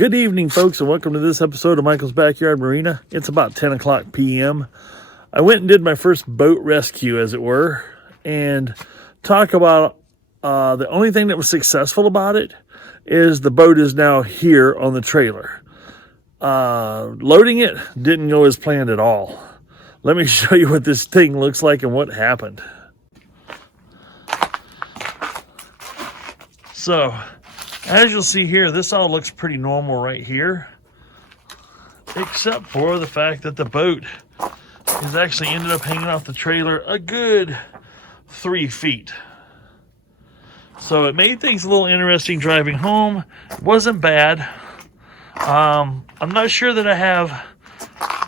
Good evening, folks, and welcome to this episode of Michael's Backyard Marina. It's about 10 o'clock p.m. I went and did my first boat rescue, as it were, and talk about the only thing that was successful about it is the boat is now here on the trailer. Loading it didn't go as planned at all. Let me show you what this thing looks like and what happened. So, as you'll see here, this all looks pretty normal right here, except for the fact that the boat has actually ended up hanging off the trailer a good 3 feet. So it made things a little interesting driving home. It wasn't bad. I'm not sure that I have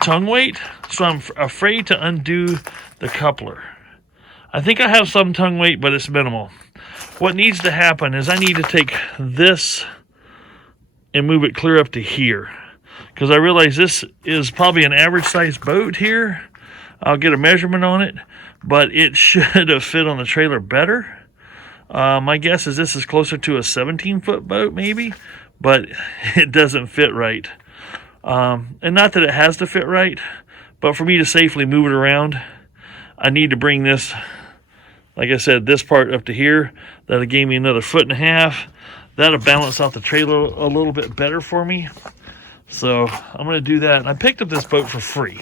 tongue weight, so I'm afraid to undo the coupler. I think I have some tongue weight, but it's minimal. What needs to happen is I need to take this and move it clear up to here, because I realize this is probably an average size boat here. I'll get a measurement on it, but it should have fit on the trailer better. My guess is this is closer to a 17-foot boat maybe, but it doesn't fit right. And not that it has to fit right, but for me to safely move it around, I need to bring this, like I said, this part up to here. That'll give me another 1.5 feet. That'll balance out the trailer a little bit better for me. So I'm going to do that. And I picked up this boat for free.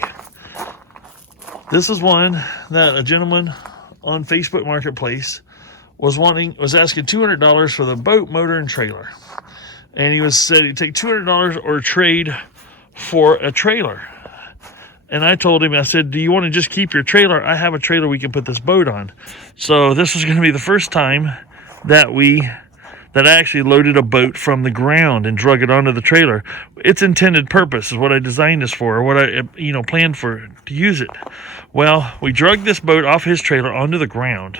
This is one that a gentleman on Facebook Marketplace was asking $200 for the boat, motor, and trailer. And he said he'd take $200 or trade for a trailer. And I told him, I said, do you want to just keep your trailer? I have a trailer we can put this boat on. So this is going to be the first time that I actually loaded a boat from the ground and drug it onto the trailer. Its intended purpose is what I designed this for, or what I planned for to use it. Well, we dragged this boat off his trailer onto the ground.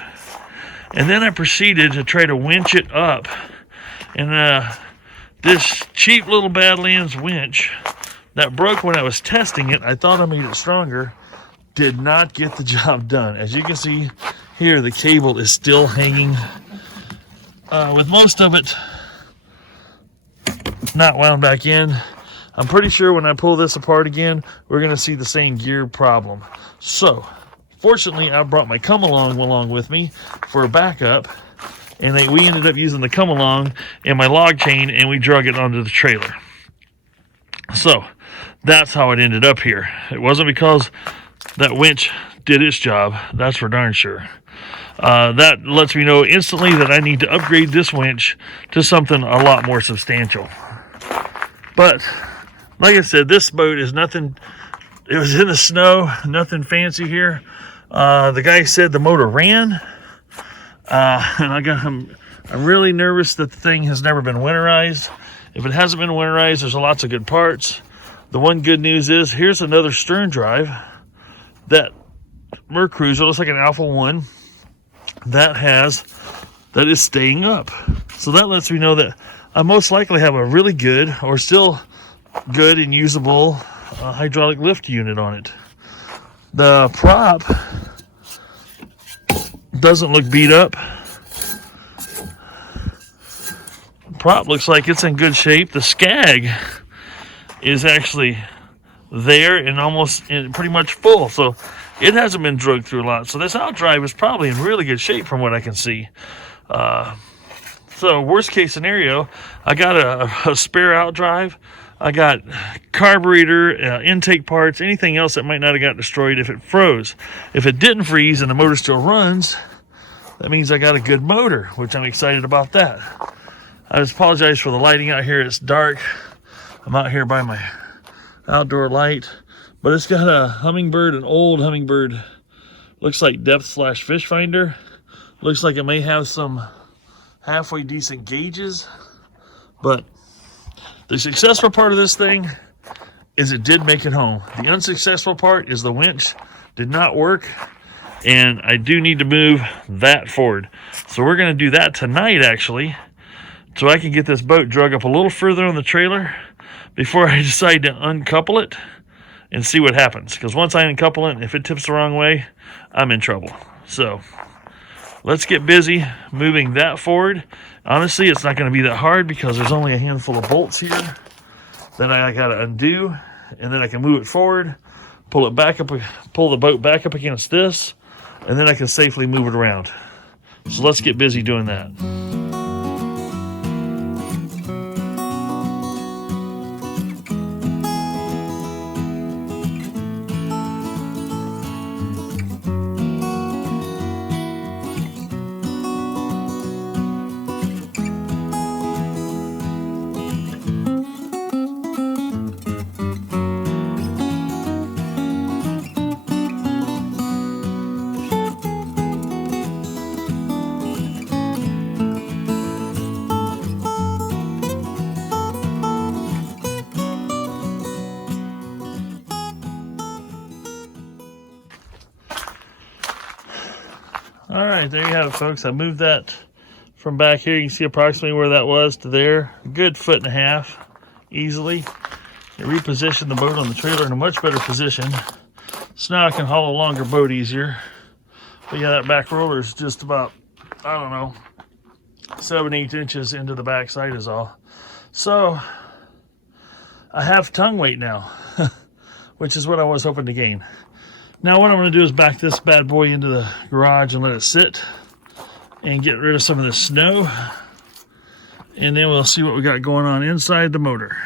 And then I proceeded to try to winch it up. And this cheap little Badlands winch that broke when I was testing it, I thought I made it stronger, did not get the job done. As you can see here, the cable is still hanging, with most of it not wound back in. I'm pretty sure when I pull this apart again, we're going to see the same gear problem. So, fortunately, I brought my come-along with me for a backup, and we ended up using the come-along and my log chain, and we drug it onto the trailer. So, that's how it ended up here. It wasn't because that winch did its job, that's for darn sure. That lets me know instantly that I need to upgrade this winch to something a lot more substantial. But, like I said, this boat is nothing. It was in the snow, nothing fancy here. The guy said the motor ran, and I'm really nervous that the thing has never been winterized. If it hasn't been winterized, there's lots of good parts. The one good news is, here's another stern drive that Mercruiser, looks like an Alpha 1, that is staying up. So that lets me know that I most likely have a really good, or still good and usable, hydraulic lift unit on it. The prop doesn't look beat up. Prop looks like it's in good shape. The skag is actually there and pretty much full, so it hasn't been drugged through a lot. So this outdrive is probably in really good shape from what I can see. So worst case scenario, I got a spare outdrive. I got carburetor, intake parts, anything else that might not have got destroyed if it froze. If it didn't freeze and the motor still runs, that means I got a good motor, which I'm excited about that. I just apologize for the lighting out here. It's dark. I'm out here by my outdoor light, but it's got a Humminbird, an old Humminbird. Looks like depth/fish finder. Looks like it may have some halfway decent gauges, but the successful part of this thing is it did make it home. The unsuccessful part is the winch did not work, and I do need to move that forward. So we're going to do that tonight, actually, so I can get this boat drug up a little further on the trailer before I decide to uncouple it and see what happens. Because once I uncouple it, if it tips the wrong way, I'm in trouble. So let's get busy moving that forward. Honestly, it's not going to be that hard because there's only a handful of bolts here. Then I got to undo, and then I can move it forward, pull it back up, pull the boat back up against this, and then I can safely move it around. So let's get busy doing that. All right, there you have it, folks. I moved that from back here. You can see approximately where that was to there. A good 1.5 feet easily. It repositioned the boat on the trailer in a much better position. So now I can haul a longer boat easier. But yeah, that back roller is just about, I don't know, 7-8 inches into the back side is all. So I have tongue weight now, which is what I was hoping to gain. Now what I'm going to do is back this bad boy into the garage and let it sit and get rid of some of the snow. And then we'll see what we got going on inside the motor.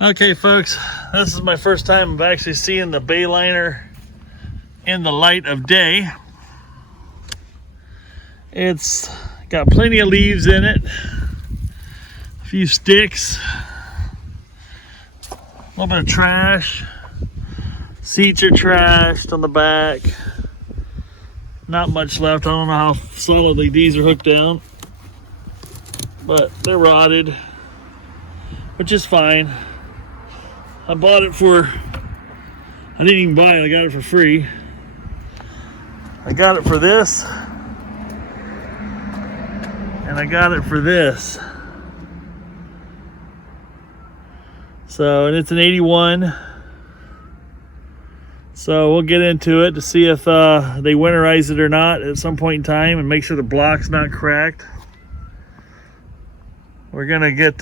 Okay, folks, this is my first time of actually seeing the Bayliner in the light of day. It's got plenty of leaves in it, a few sticks, a little bit of trash. Seats are trashed on the back. Not much left. I don't know how solidly these are hooked down, but they're rotted, which is fine. I bought it for, I didn't even buy it, I got it for free. I got it for this, and I got it for this. So, and it's an 81. So we'll get into it to see if they winterize it or not at some point in time and make sure the block's not cracked. We're gonna get,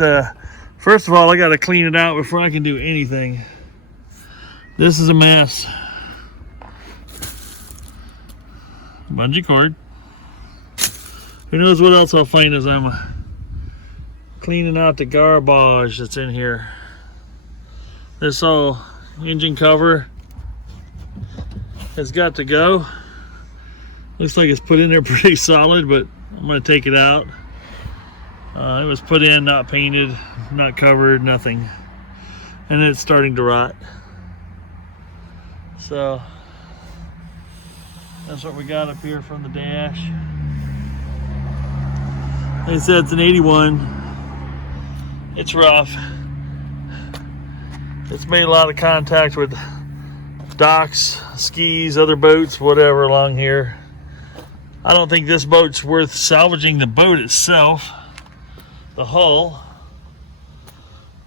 first of all, I gotta clean it out before I can do anything. This is a mess. Bungee cord. Who knows what else I'll find as I'm cleaning out the garbage that's in here. This all engine cover has got to go. Looks like it's put in there pretty solid, but I'm gonna take it out. It was put in, not painted, not covered, nothing. And it's starting to rot. So that's what we got up here from the dash. Like I said, it's an 81. It's rough. It's made a lot of contact with docks, skis, other boats, whatever along here. I don't think this boat's worth salvaging the boat itself. The hull,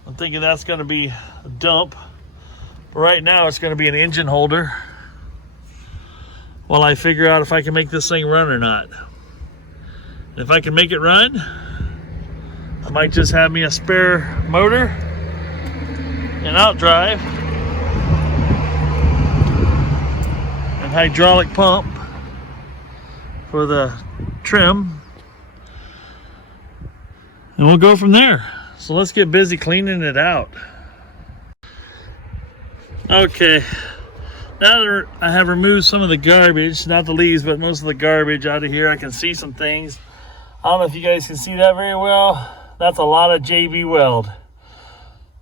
I'm thinking that's going to be a dump. But right now it's going to be an engine holder while I figure out if I can make this thing run or not. And if I can make it run, I might just have me a spare motor and outdrive and hydraulic pump for the trim. And we'll go from there. So let's get busy cleaning it out. Okay, Now that I have removed some of the garbage, not the leaves, but most of the garbage out of here, I can see some things. I don't know if you guys can see that very well. That's a lot of JB weld.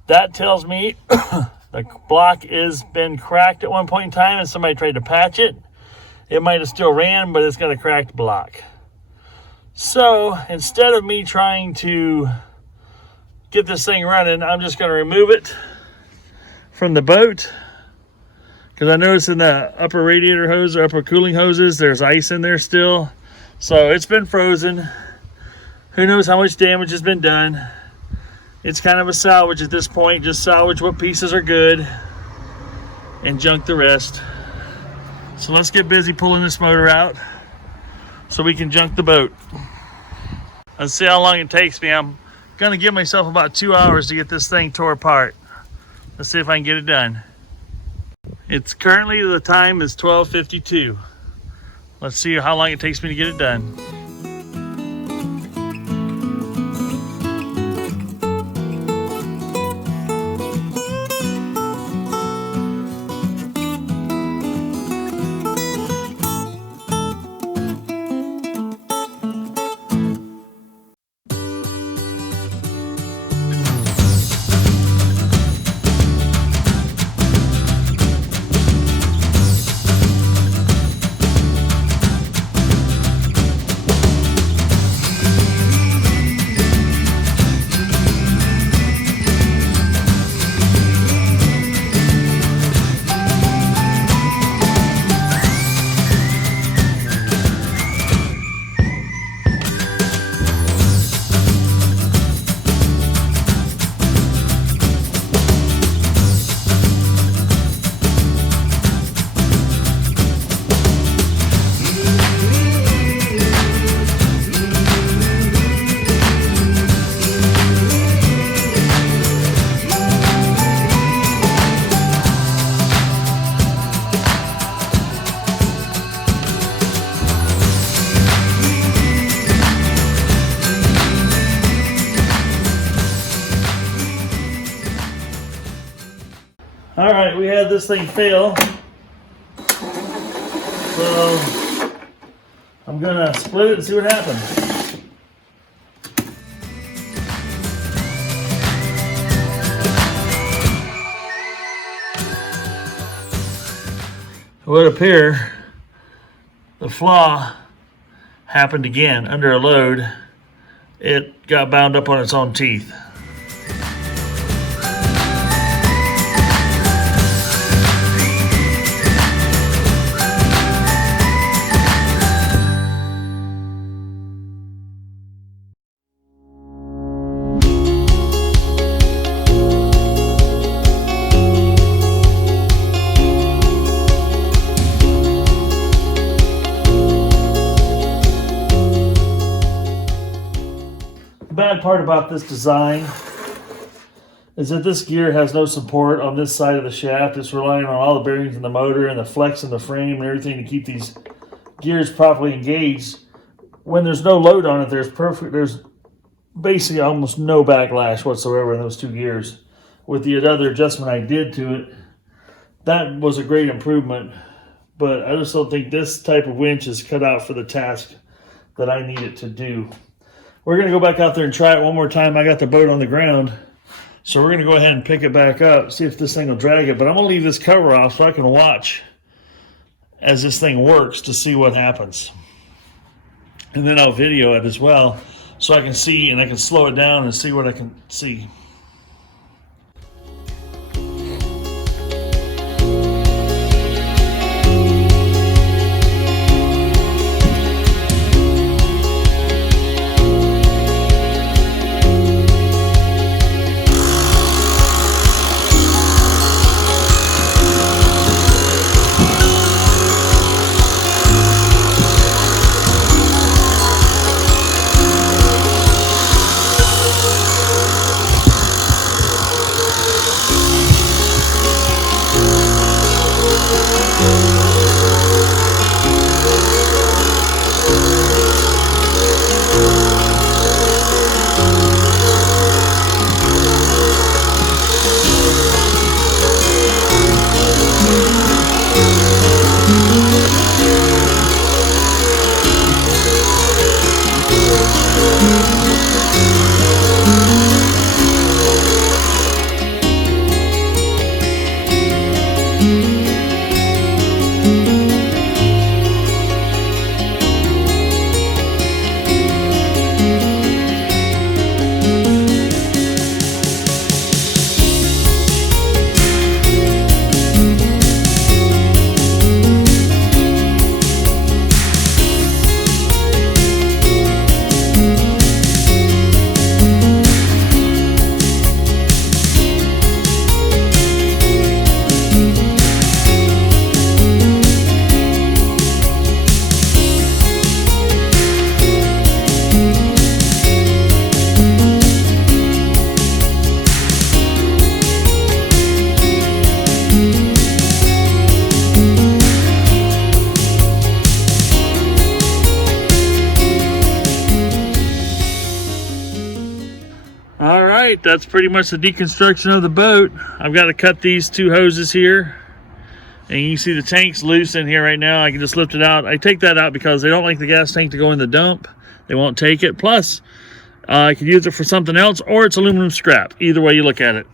That tells me the block has been cracked at one point in time and somebody tried to patch it. It might have still ran, but it's got a cracked block. So instead of me trying to get this thing running, I'm just going to remove it from the boat. Because I noticed in the upper radiator hose or upper cooling hoses, there's ice in there still. So it's been frozen. Who knows how much damage has been done. It's kind of a salvage at this point. Just salvage what pieces are good and junk the rest. So let's get busy pulling this motor out so we can junk the boat. Let's see how long it takes me. I'm gonna give myself about 2 hours to get this thing tore apart. Let's see if I can get it done. It's currently, the time is 12:52. Let's see how long it takes me to get it done. All right, we had this thing fail. So I'm gonna split it and see what happens. It would appear the flaw happened again under a load. It got bound up on its own teeth. Bad part about this design is that this gear has no support on this side of the shaft. It's relying on all the bearings in the motor and the flex in the frame and everything to keep these gears properly engaged. When there's no load on it, there's basically almost no backlash whatsoever in those two gears. With the other adjustment I did to it, that was a great improvement, but I just don't think this type of winch is cut out for the task that I need it to do. We're going to go back out there and try it one more time. I got the boat on the ground, so we're going to go ahead and pick it back up, see if this thing will drag it. But I'm going to leave this cover off so I can watch as this thing works to see what happens. And then I'll video it as well so I can see, and I can slow it down and see what I can see. right, that's pretty much the deconstruction of the boat. I've got to cut these two hoses here. And you can see the tank's loose in here right now. I can just lift it out. I take that out because they don't like the gas tank to go in the dump. They won't take it. Plus, I could use it for something else, or it's aluminum scrap. Either way you look at it.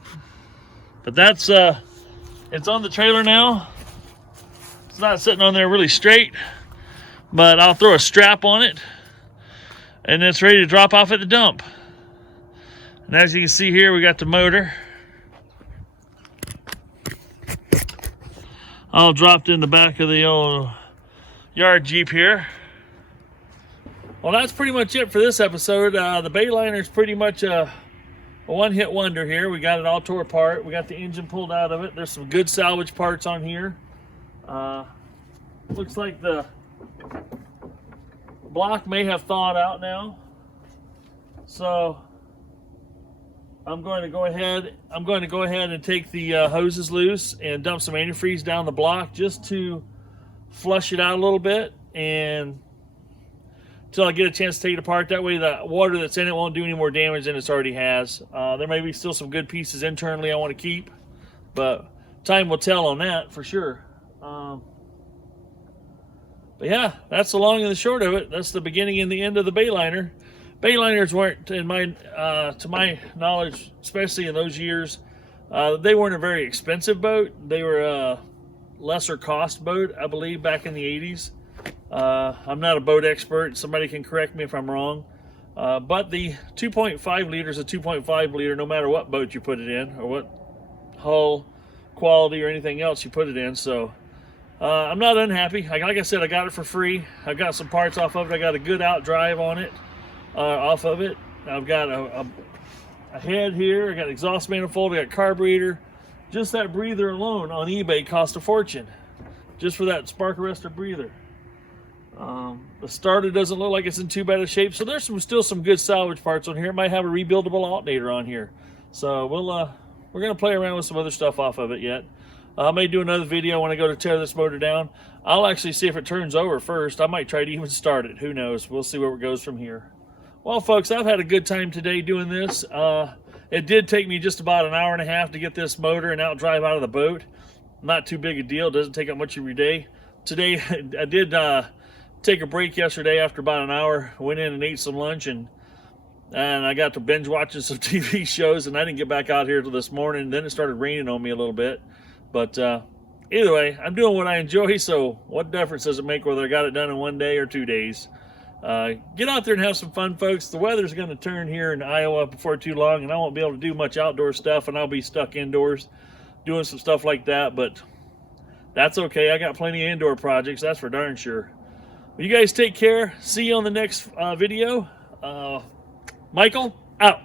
But that's, it's on the trailer now. It's not sitting on there really straight, but I'll throw a strap on it, and it's ready to drop off at the dump. And as you can see here, we got the motor all dropped in the back of the old yard Jeep here. Well, that's pretty much it for this episode. The Bayliner is pretty much a one-hit wonder here. We got it all tore apart. We got the engine pulled out of it. There's some good salvage parts on here. Looks like the block may have thawed out now. So I'm going to go ahead and take the hoses loose and dump some antifreeze down the block just to flush it out a little bit, and until I get a chance to take it apart. That way the water that's in it won't do any more damage than it already has. There may be still some good pieces internally I want to keep, but time will tell on that for sure. But yeah, that's the long and the short of it. That's the beginning and the end of the Bayliner. Bayliners weren't, to my knowledge, especially in those years, they weren't a very expensive boat. They were a lesser cost boat, I believe, back in the 80s. I'm not a boat expert. Somebody can correct me if I'm wrong. But the 2.5 liter is a 2.5 liter no matter what boat you put it in, or what hull quality or anything else you put it in. So I'm not unhappy. Like I said, I got it for free. I got some parts off of it. I got a good out drive on it. Off of it. I've got a head here, I got exhaust manifold, I got carburetor. Just that breather alone on eBay cost a fortune, just for that spark arrestor breather. The starter doesn't look like it's in too bad a shape, so there's still some good salvage parts on here. It might have a rebuildable alternator on here, so we're gonna play around with some other stuff off of it yet. I may do another video when I go to tear this motor down. I'll actually see if it turns over first. I might try to even start it, who knows. We'll see where it goes from here. Well, folks, I've had a good time today doing this. It did take me just about an hour and a half to get this motor and out drive out of the boat. Not too big a deal. Doesn't take up much of your day. Today, I did take a break yesterday after about an hour. Went in and ate some lunch, and I got to binge watching some TV shows, and I didn't get back out here till this morning. Then it started raining on me a little bit. But either way, I'm doing what I enjoy, so what difference does it make whether I got it done in 1 day or 2 days? Get out there and have some fun, folks. The weather's going to turn here in Iowa before too long, and I won't be able to do much outdoor stuff, and I'll be stuck indoors doing some stuff like that, but that's okay. I got plenty of indoor projects, that's for darn sure. Well, you guys take care. See you on the next video. Michael, out.